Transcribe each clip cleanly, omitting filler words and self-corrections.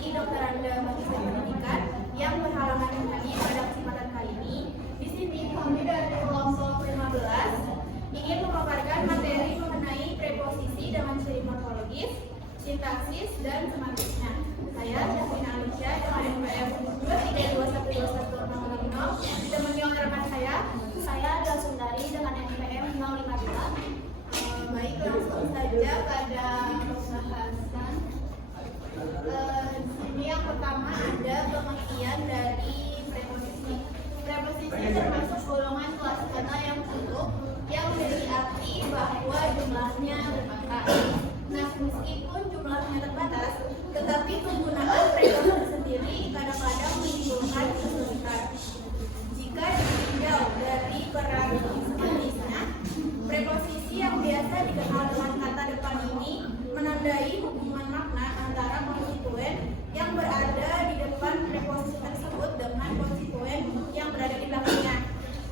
Andi, Dr. Anda Magister Pendidikan yang berhalangan hadir pada kesempatan kali ini. Di sini kami dari kelompok 15 ingin memaparkan materi mengenai preposisi dengan ciri morfologis, sintaksis, dan semantiknya. Saya Syafina Alicia dengan NPM 232121060 ditemani oleh rekan saya Adalah Sundari dengan NPM 052. Baik, langsung saja pada pembahasan. Ini yang pertama ada pengertian dari preposisi. Preposisi termasuk golongan kelas kata yang utuh yang memiliki arti bahwa jumlahnya terbatas. Nah, meskipun jumlahnya terbatas, tetapi penggunaan preposisi sendiri kadang-kadang menimbulkan kesulitan. Jika ditinjau dari peran semantiknya, preposisi yang biasa dikenal dengan kata depan ini menandai hubungan makna antara konstituen yang berada di depan preposisi tersebut dengan konstituen yang berada di belakangnya.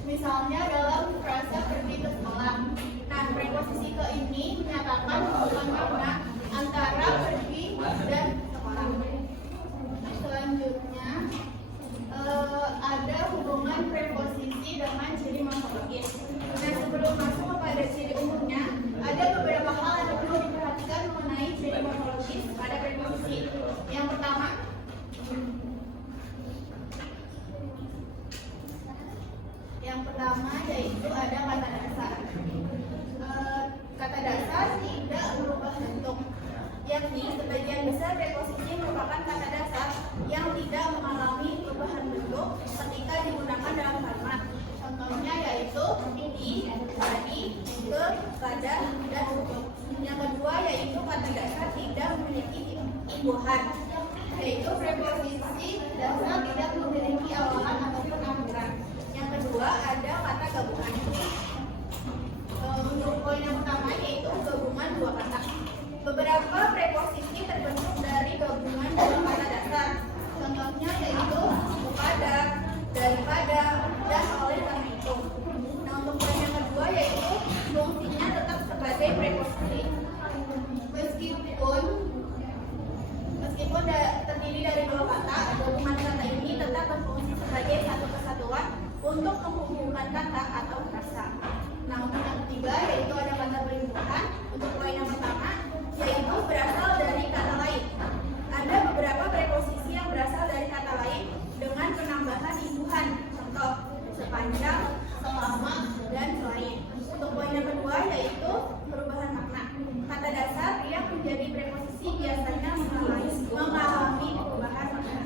Misalnya dalam frasa pergi ke sekolah. Nah, preposisi ke ini menyatakan hubungan makna antara pergi dan sekolah. Selanjutnya ada hubungan preposisi dengan ciri morfologis. Nah, sebelum masuk kepada ciri umumnya, ada beberapa hal yang perlu diperhatikan mengenai ciri morfologis pada preposisi. Yang pertama yaitu ada kata dasar. Kata dasar tidak berubah bentuk, yakni sebagian besar preposisi merupakan kata dasar yang tidak mengalami perubahan bentuk ketika digunakan dalam kalimat. Contohnya yaitu di, tadi, ke, pada, dan untuk. Yang kedua yaitu kata dasar tidak memiliki imbuhan, yaitu preposisi dasar tidak memiliki awalan ataupun akhiran. Yang kedua ada kata gabungan. Untuk poin yang pertama yaitu gabungan dua kata. Beberapa preposisi terbentuk dari gabungan dua kata dasar. Contohnya yaitu kepada, daripada, dan oleh karena itu. Nah, untuk poin yang kedua yaitu fungsinya tetap sebagai preposisi. Meskipun terdiri dari dua kata, gabungan kata ini tetap berfungsi sebagai satu kesatuan untuk menghubungkan kata atau frasa. Nah, untuk yang ketiga yaitu ada kata berimbuhan. Untuk poin yang pertama yaitu berasal dari kata lain. Ada beberapa preposisi yang berasal dari kata lain dengan penambahan imbuhan. Contoh, sepanjang, selama, dan selain. Untuk poin yang kedua yaitu perubahan makna. Kata dasar yang menjadi preposisi biasanya mengalami perubahan makna.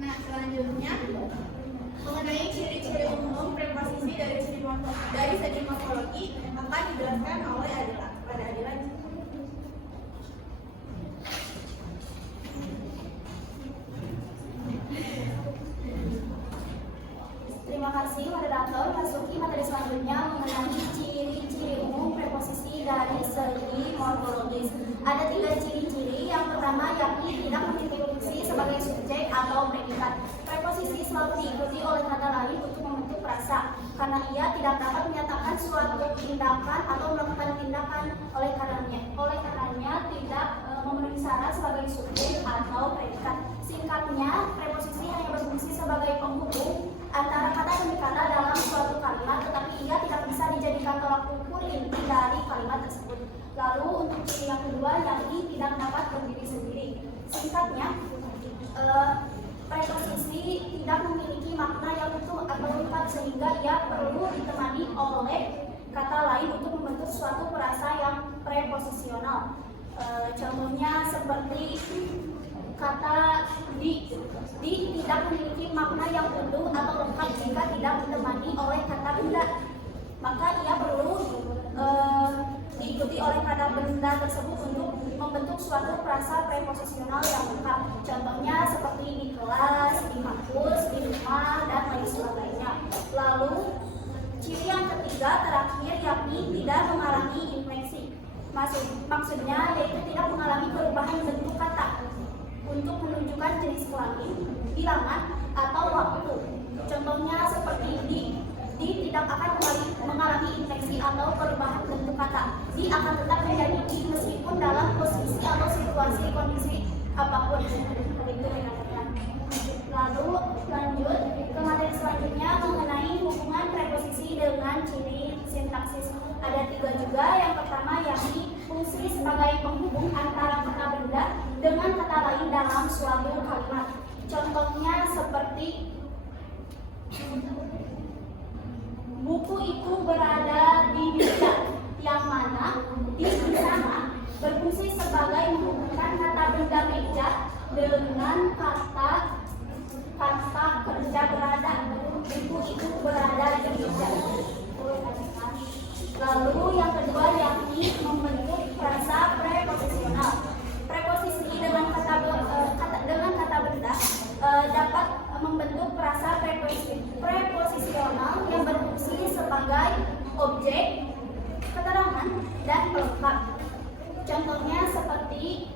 Nah, selanjutnya mengenai ciri-ciri umum preposisi dari segi morfologi akan dijelaskan oleh Adila. Pada Adila. Terima kasih moderator. Masuki materi selanjutnya mengenai ciri-ciri umum preposisi dari segi morfologis. Ada 3 ciri-ciri. Yang pertama yakni tidak memiliki fungsi sebagai subjek atau predikat. Preposisi selalu diikuti oleh kata lain untuk membentuk frasa, karena ia tidak dapat menyatakan suatu tindakan atau melakukan tindakan oleh karenanya tidak memenuhi syarat sebagai subjek atau predikat. Singkatnya, preposisi hanya berfungsi sebagai penghubung antara kata yang dikata dalam suatu kalimat, tetapi ia tidak bisa dijadikan tolak ukur inti dari kalimat tersebut. Lalu untuk ciri yang kedua yakni tidak dapat berdiri sendiri. Singkatnya, preposisi tidak memiliki makna yang utuh atau lengkap sehingga ia perlu ditemani oleh kata lain untuk membentuk suatu frasa yang preposisional. Contohnya seperti kata di tidak memiliki makna yang utuh atau lengkap jika tidak ditemani oleh kata benda, maka ia perlu diikuti oleh kata benda tersebut untuk membentuk suatu frasa preposisional yang lengkap. Contohnya seperti di kelas, di kampus, di rumah, dan lain sebagainya. Lalu ciri yang ketiga terakhir yakni tidak mengalami infleksi. Maksudnya yaitu tidak mengalami perubahan bentuk kata untuk menunjukkan jenis kelamin, bilangan, atau waktu. Contohnya seperti di tidak akan mengalami infleksi atau perubahan bentuk kata. preposisi akan tetap menjadi di meskipun dalam posisi atau situasi kondisi apapun. Itu rekan-rekan. Lalu lanjut ke materi selanjutnya mengenai hubungan preposisi dengan ciri sintaksis. Ada 3 juga. Yang pertama yakni fungsi sebagai penghubung antara kata benda dengan kata lain dalam suatu kalimat. Contohnya seperti buku itu berada di meja, yang mana di sana berfungsi sebagai menghubungkan kata benda meja dengan kata kerja berada. Buku itu berada di meja. Lalu yang kedua yakni membentuk frasa preposisional. Preposisi dengan kata benda dapat membentuk frasa preposisional yang berfungsi sebagai objek, keterangan, dan pelengkap. Contohnya seperti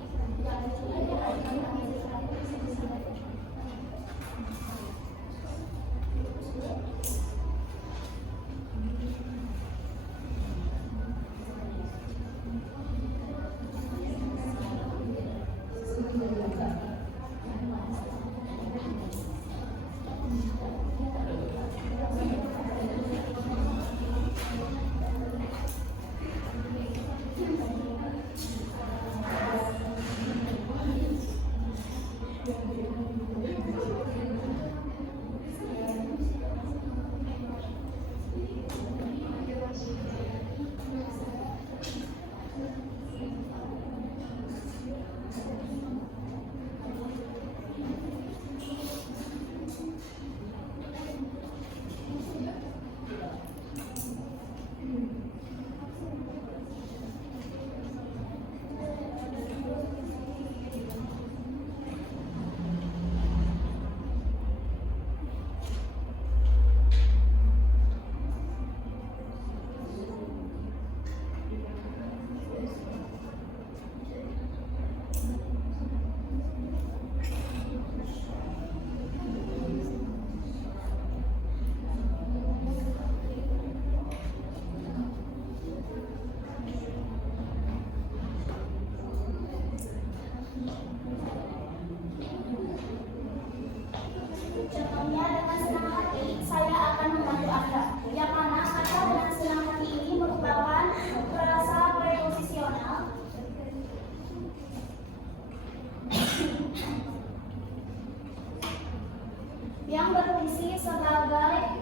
yang berfungsi sebagai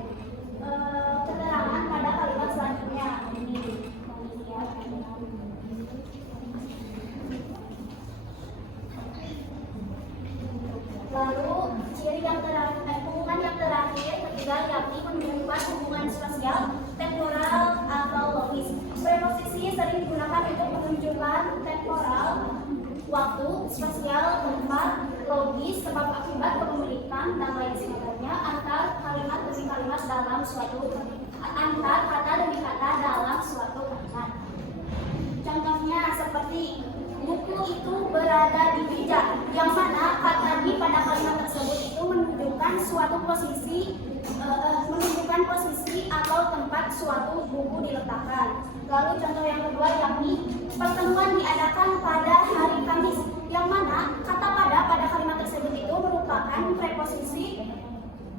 keterangan pada kalimat selanjutnya. Lalu ciri yang terakhir, hubungan yang terakhir ketiga yakni menunjukkan hubungan spasial, temporal atau logis. Preposisi sering digunakan untuk menunjukkan temporal, waktu, spasial, tempat, logis, sebab akibat, kepemilikan, dan lain sebagainya antar kalimat demi kalimat dalam suatu antar kata demi kata dalam suatu kalimat. Contohnya seperti buku itu berada di meja, yang mana kata di pada kalimat tersebut itu menunjukkan suatu posisi, menunjukkan posisi atau tempat suatu buku diletakkan. Lalu contoh yang kedua yakni pertemuan diadakan pada hari Kamis, yang mana kata pada kalimat tersebut itu merupakan preposisi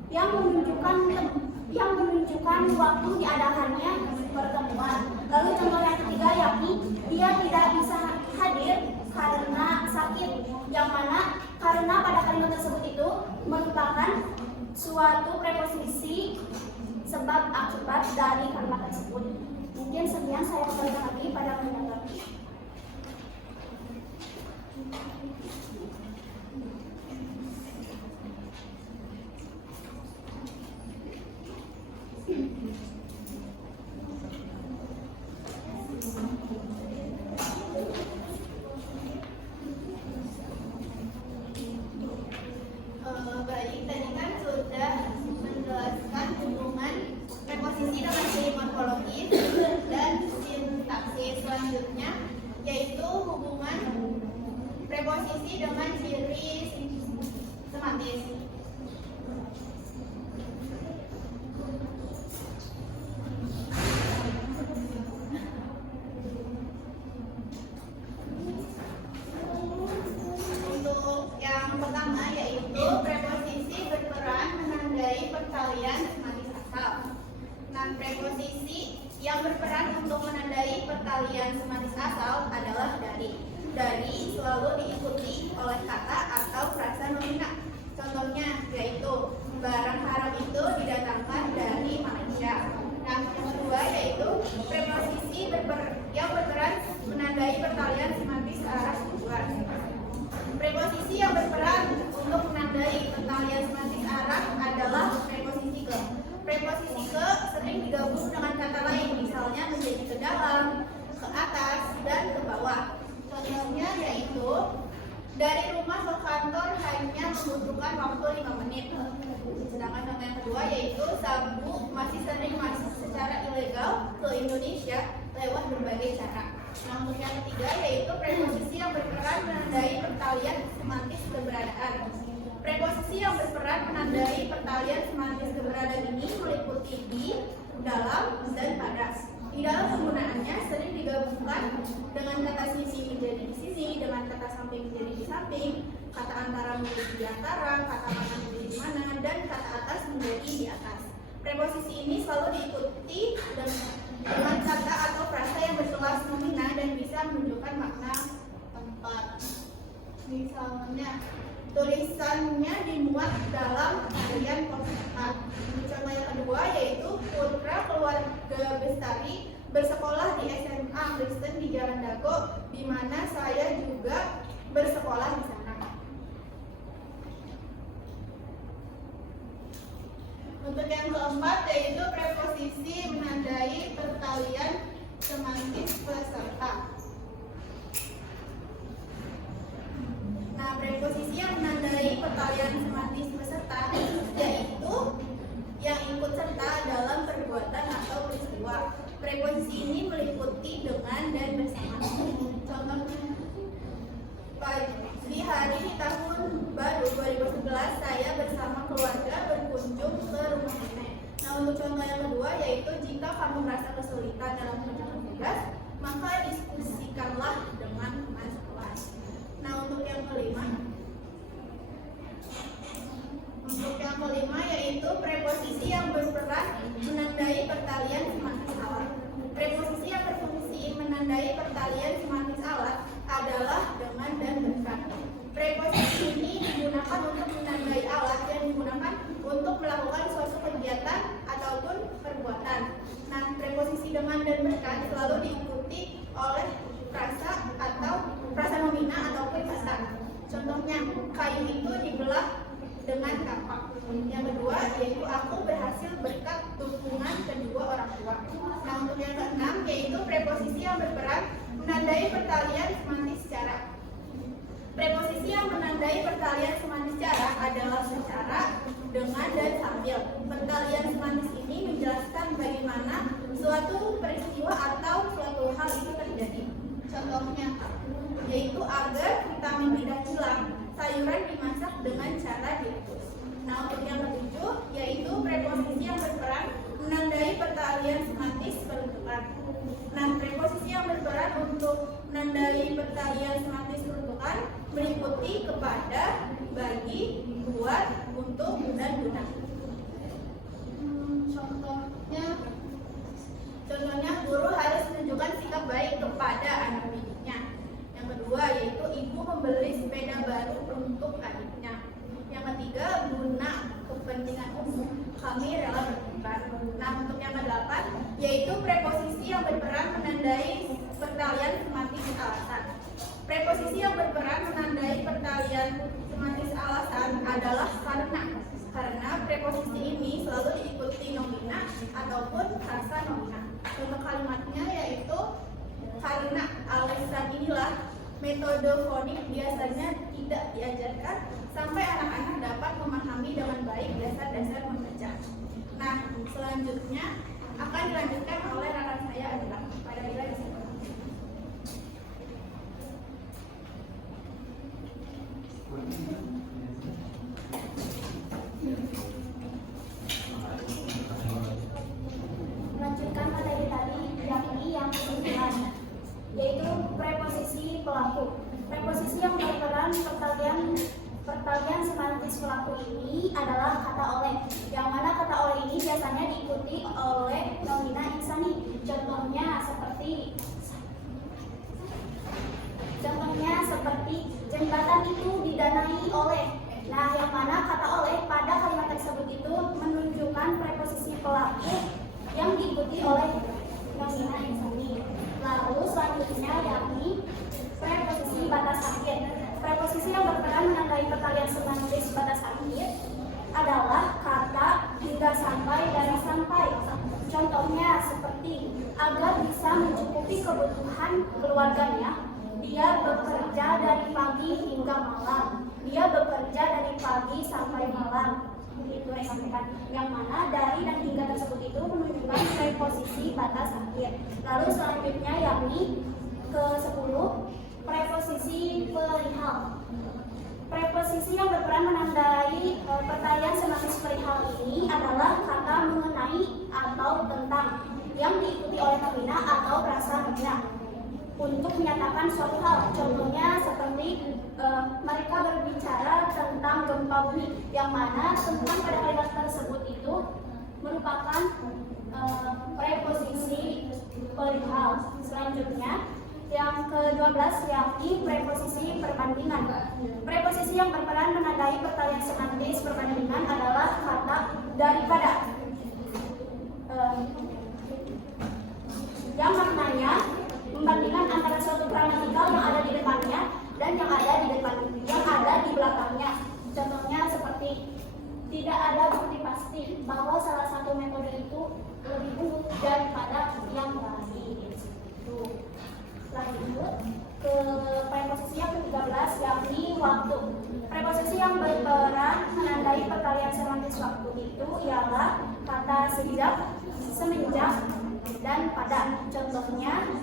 yang menunjukkan waktu diadakannya pertemuan. Lalu contoh yang ketiga yakni dia tidak bisa hadir karena sakit, yang mana karena pada kalimat tersebut itu merupakan suatu preposisi sebab akibat dari kalimat tersebut. Mungkin sekian saya kembalikan lagi pada pendapat. Baik, tadi kan sudah menjelaskan hubungan preposisi dengan ciri morfologis dan sintaksis. Selanjutnya yaitu hubungan preposisi dengan ciri semantis. menandai pertalian semanis asal. Nah, preposisi yang berperan untuk menandai pertalian semanis asal adalah dari. Dari selalu diikuti oleh kata atau frasa nomina. Contohnya yaitu barang haram itu didatangkan dari Malaysia. Nah, yang kedua yaitu preposisi yang berperan menandai pertalian semantis arah tujuan. Preposisi yang berperan untuk menandai pertalian semantis arah adalah preposisi ke. Preposisi ke sering digabung dengan kata lain, misalnya menjadi ke dalam, ke atas, dan ke bawah. Contohnya yaitu dari rumah ke kantor hanya membutuhkan waktu 5 menit. Sedangkan contoh yang kedua yaitu Sabu masih sering masuk secara ilegal ke Indonesia lewat berbagai cara. Nah, untuk yang ketiga yaitu preposisi yang berperan menandai pertalian semantis keberadaan. Preposisi yang berperan menandai pertalian semantis keberadaan ini meliputi di, dalam, dan pada. Di dalam penggunaannya sering digabungkan dengan kata sisi menjadi di sisi, dengan kata samping menjadi di samping, kata antara menjadi di antara, kata mana menjadi di mana, dan kata atas menjadi di atas. Preposisi ini selalu diikuti dengan kata atau frasa yang berkelas nomina dan bisa menunjukkan makna tempat. Misalnya, tulisannya dimuat dalam harian postat. Contoh yang kedua yaitu putra keluarga Bestari bersekolah di SMA Kristen di Jalan Dago, di mana saya juga bersekolah di sana. Untuk yang keempat yaitu preposisi menandai pertalian semantis peserta. Nah, preposisi yang menandai pertalian semantis peserta yaitu yang ikut serta dalam perbuatan atau peristiwa. Preposisi ini meliputi dengan dan bersama. Contohnya, di hari tahun baru 2011 saya bersama keluarga berkunjung ke rumah nenek. Nah, untuk contoh yang kedua yaitu jika kamu merasa kesulitan dalam mengerjakan tugas, maka diskusikanlah dengan teman sekelas. Nah, untuk yang kelima yaitu preposisi yang berperan menandai pertalian semantis alat. Preposisi yang berfungsi menandai pertalian semantis alat adalah dengan dan berkat. Preposisi ini digunakan untuk menandai alat yang digunakan untuk melakukan suatu kegiatan ataupun perbuatan. Nah, preposisi dengan dan berkat selalu diikuti oleh frasa atau frasa nomina ataupun kata. Contohnya, kayu itu dibelah dengan kapak. Yang kedua yaitu aku berhasil berkat dukungan kedua orang tua. Nah, untuk yang keenam yaitu preposisi yang berperan menandai pertalian semantis cara. Preposisi yang menandai pertalian semantis cara adalah secara, dengan, dan sambil. Pertalian semantis ini menjelaskan bagaimana suatu peristiwa atau suatu hal itu terjadi. Contohnya yaitu agar vitamin tidak hilang, sayuran dimasak dengan cara direbus. Nah, untuk yang ketujuh yaitu preposisi yang berperan menandai pertalian semantis peruntukan. Nah, preposisi yang berperan untuk menandai pertalian semantis peruntukan meliputi kepada, bagi, buat, untuk, dan guna. Contohnya guru harus menunjukkan sikap baik kepada anak didiknya. Yang kedua yaitu ibu membeli sepeda baru untuk adiknya. Yang ketiga, guna kepentingan umum kami rela berkorban. Nah, untuk yang kedelapan yaitu preposisi yang berperan menandai pertalian semantis alasan. Preposisi yang berperan menandai pertalian semantis alasan adalah karena preposisi ini selalu diikuti nomina ataupun frasa nomina. Contoh kalimatnya yaitu karena alasan inilah metode fonik biasanya tidak diajarkan sampai anak-anak dapat memahami dengan baik dasar-dasar membaca. Nah, selanjutnya akan dilanjutkan oleh rekan saya adalah pada Ila di sini. Melanjutkan materi tadi, yakni yang kesimpulan, yaitu preposisi pelaku. Preposisi yang berperan pertalian pertalian semantis pelaku ini adalah kata oleh, yang mana kata oleh ini biasanya diikuti oleh nomina insani. Contohnya seperti jembatan itu didanai oleh. Nah, yang mana kata oleh pada kalimat tersebut itu menunjukkan preposisi pelaku yang diikuti oleh nomina insani. Lalu selanjutnya yakni preposisi batas akhir. Preposisi yang berperan menandai pertalian semantis batas akhir adalah kata hingga sampai dari sampai. Contohnya seperti agar bisa mencukupi kebutuhan keluarganya, dia bekerja dari pagi hingga malam. Dia bekerja dari pagi sampai malam. Itu yang sampaikan. Yang mana dari dan hingga tersebut itu menunjukkan preposisi batas akhir. Lalu selanjutnya yakni ke-10 preposisi perihal. Preposisi yang berperan menandai pertalian semantis perihal ini adalah kata mengenai atau tentang yang diikuti oleh nomina atau prasa nomina untuk menyatakan suatu hal. Contohnya seperti mereka berbicara tentang gempa bumi, yang mana tentang pada kalimat tersebut itu merupakan preposisi perihal. Selanjutnya yang ke-12 yakni preposisi perbandingan. Preposisi yang berperan menandai pertalian semantis perbandingan adalah kata daripada, yang maknanya membandingkan antara suatu gramatikal yang ada di depannya dan yang ada di belakangnya. Contohnya seperti tidak ada bukti pasti bahwa salah satu metode itu lebih buruk daripada yang lain. Lanjut ke preposisi yang ke-13 yakni waktu. Preposisi yang berperan menandai pertalian semantis waktu itu ialah kata sejak, semenjak, dan pada. Contohnya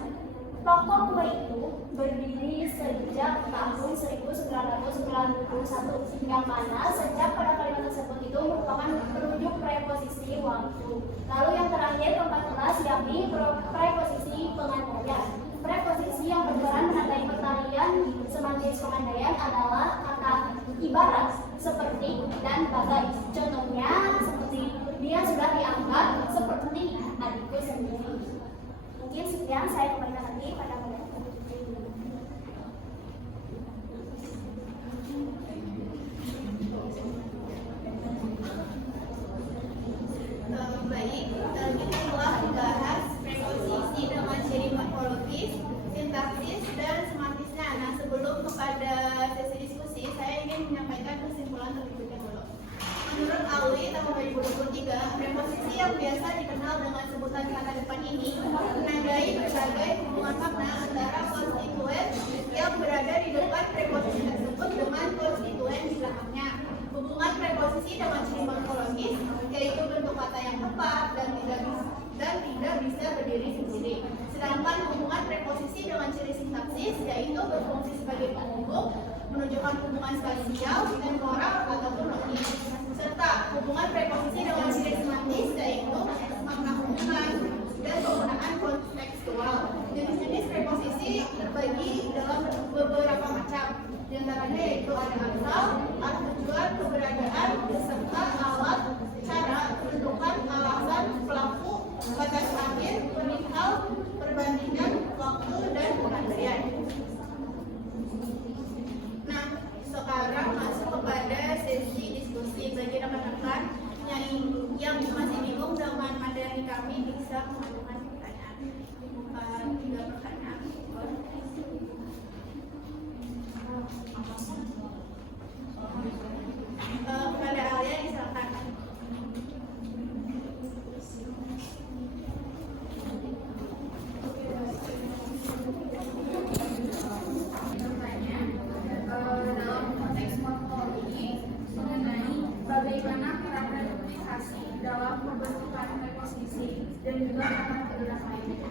toko kue itu berdiri sejak tahun 1991, yang mana sejak pada kalimat tersebut itu merupakan perujuk preposisi waktu. Lalu yang terakhir ke-14 yakni preposisi pengandaian. Preposisi yang berperan menandai pertalian semantis pengandaian adalah kata ibarat, seperti, dan bagai. Contohnya seperti dia sudah dianggap seperti adikku sendiri. Mungkin sekian, saya kembalikan lagi pada mereka. Baik, kita telah membahas preposisi dengan ciri morfologis, sintaksis, dan semantisnya. Nah, sebelum kepada sesi diskusi, saya ingin menyampaikan kesimpulan terlebih dahulu. Menurut Auli tahun 2023, preposisi yang biasa dikenal dengan sebutan kata depan ini menandai berbagai hubungan makna antara konstituen yang berada di depan preposisi tersebut dengan konstituen di belakangnya. Hubungan preposisi dengan ciri morfologis yaitu bentuk kata yang tepat dan tidak bisa berdiri sendiri. Sedangkan hubungan preposisi dengan ciri sintaksis yaitu berfungsi sebagai penghubung, menunjukkan hubungan spasial, temporal ataupun logis. Serta hubungan preposisi dengan ciri semantis yaitu makna hubungan dan penggunaan kontekstual. Jenis-jenis preposisi terbagi dalam beberapa macam. Di antaranya yaitu ada asal, arti tujuan, keberadaan, serta alat, cara, bentukan, alasan, pelaku, batas akhir, perihal, perbandingan, waktu, dan pengandaian. Nah, sekarang masuk kepada sesi diskusi. Bagi rekan-rekan yang masih bingung dengan materi kami bisa mengajukan pertanyaan. 3 pertanyaan. Kepada Alia silakan. Dalam konteks morfologi mengenai bagaimana peran reduplifikasi dalam pembentukan preposisi dan juga kata kegerak lainnya.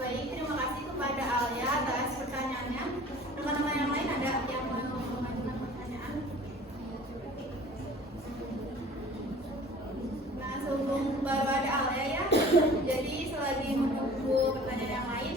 Baik, terima kasih kepada Alia atas pertanyaannya. Teman-teman yang lain ada yang mau mengajukan pertanyaan? Nah, sebelum baru ada Alia ya. Jadi selagi menunggu pertanyaan yang lain,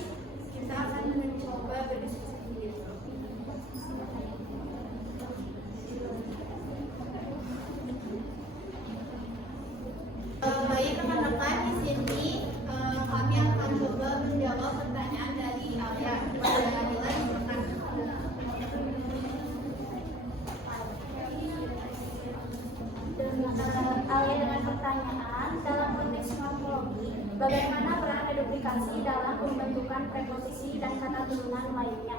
pertanyaan dalam konteks morfologi, bagaimana peran reduplikasi dalam pembentukan preposisi dan kata turunan lainnya?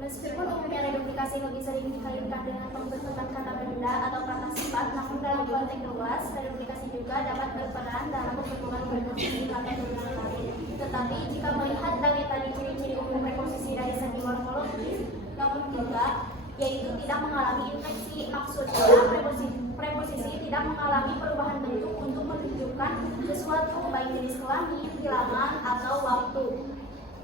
Meskipun umumnya reduplikasi lebih sering dikaitkan dengan pembentukan kata benda atau kata sifat, namun dalam konteks luas, reduplikasi juga dapat berperan dalam pembentukan preposisi kata turunan lain. Tetapi jika melihat dari tadi ciri-ciri umum preposisi dari segi morfologis, namun tidak, yaitu tidak mengalami infeksi, maksudnya preposisi tidak mengalami perubahan bentuk untuk menunjukkan sesuatu baik jenis kelamin, bilangan, atau waktu.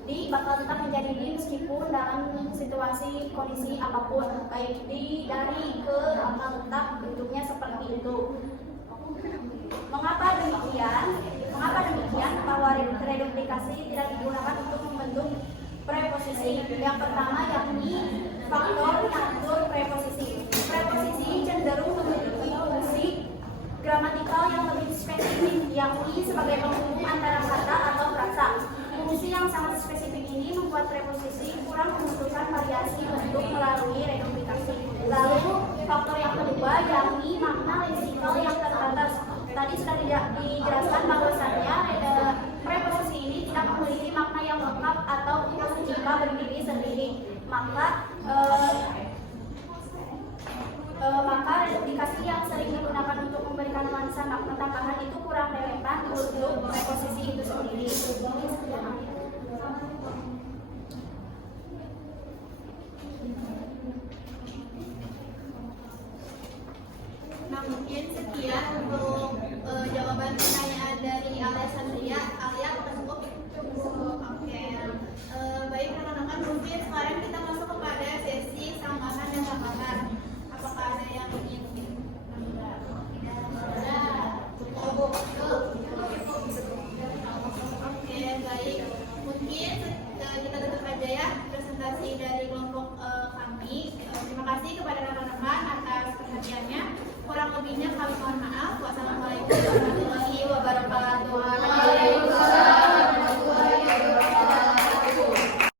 Bakal tetap menjadi di meskipun dalam situasi kondisi apapun, baik dari ke bakal tetap bentuknya seperti itu. Mengapa demikian? Bahwa reduplikasi tidak digunakan untuk membentuk preposisi. Yang pertama yakni faktor campur preposisi. Preposisi cenderung memiliki fungsi gramatikal yang lebih spesifik, yakni sebagai penghubung antara kata atau frasa. Fungsi yang sangat spesifik ini membuat preposisi kurang membutuhkan variasi bentuk melalui reduplikasi. Lalu faktor yang kedua yakni makna leksikal yang terbatas. Tadi sudah dijelaskan bahwasannya preposisi ini tidak memiliki makna yang lengkap atau utuh jika berdiri sendiri. Maka reduplikasi yang sering digunakan untuk memberikan nuansa makna tambahan itu kurang relevan untuk preposisi itu sendiri. Nah, mungkin sekian untuk jawaban pertanyaan dari Alessandria. Alia, cukup? Oke. Baik rekan-rekan, mungkin sekarang kita masuk kepada sesi sanggahan dan tanggapan. Apakah ada yang ingin menambah? Oke, baik. Mungkin kita tutup aja ya presentasi dari kelompok kami. Terima kasih kepada rekan-rekan atas perhatiannya. Kurang lebihnya kami mohon maaf.